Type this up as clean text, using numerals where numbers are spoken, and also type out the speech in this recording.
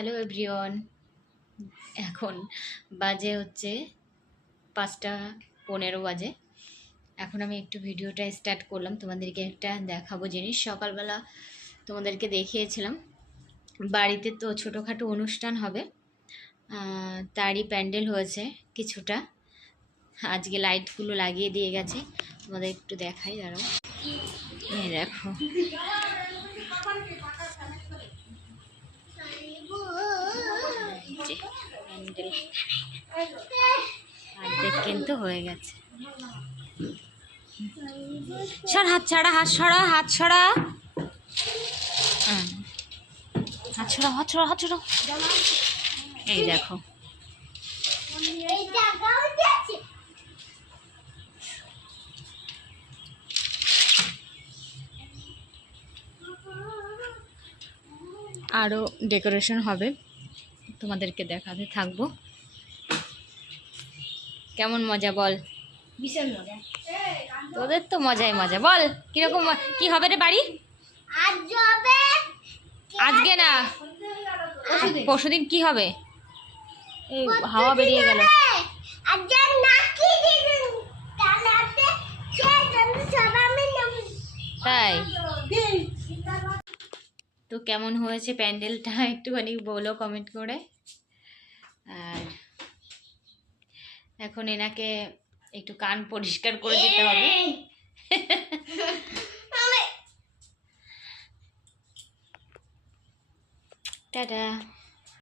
Hello everyone, এখন বাজে হচ্ছে 5:15 বাজে। এখন আমি একটু ভিডিওটা স্টার্ট করলাম, তোমাদেরকে একটা দেখাবো জিনিস। সকালবেলা তোমাদেরকে দেখিয়েছিলাম বাড়িতে তো ছোটোখাটো অনুষ্ঠান হবে, তারই প্যান্ডেল হয়েছে কিছুটা। আজকে লাইটগুলো লাগিয়ে দিয়ে গেছে, তোমাদের একটু দেখাই, দাঁড়াও। এই দেখো, প্যান্ডেল অর্ধেক কিন্তু হয়ে গেছে। সর, হাত ছাড়া, হাত ছড়া, হাত ছড়া, হাত ছড়া, হাত ছড়া, হাত ছড়া। এই দেখো, আরও ডেকোরেশন হবে, তোমাদেরকে দেখাতে থাকবো। কেমন মজা বল? ভীষণ মজা। তোদের তো মজাই মজা। বল কিরকম, কি হবে রে বাড়ি? আজকে না, পরশুদিন কি হবে? এই হাওয়া বেরিয়ে গেল। তাই তো কেমন হয়েছে প্যান্ডেলটা একটুখানি বলো কমেন্ট করে। আর এখন এনাকে একটু কান পরিষ্কার করে দিতে হবে। টাটা।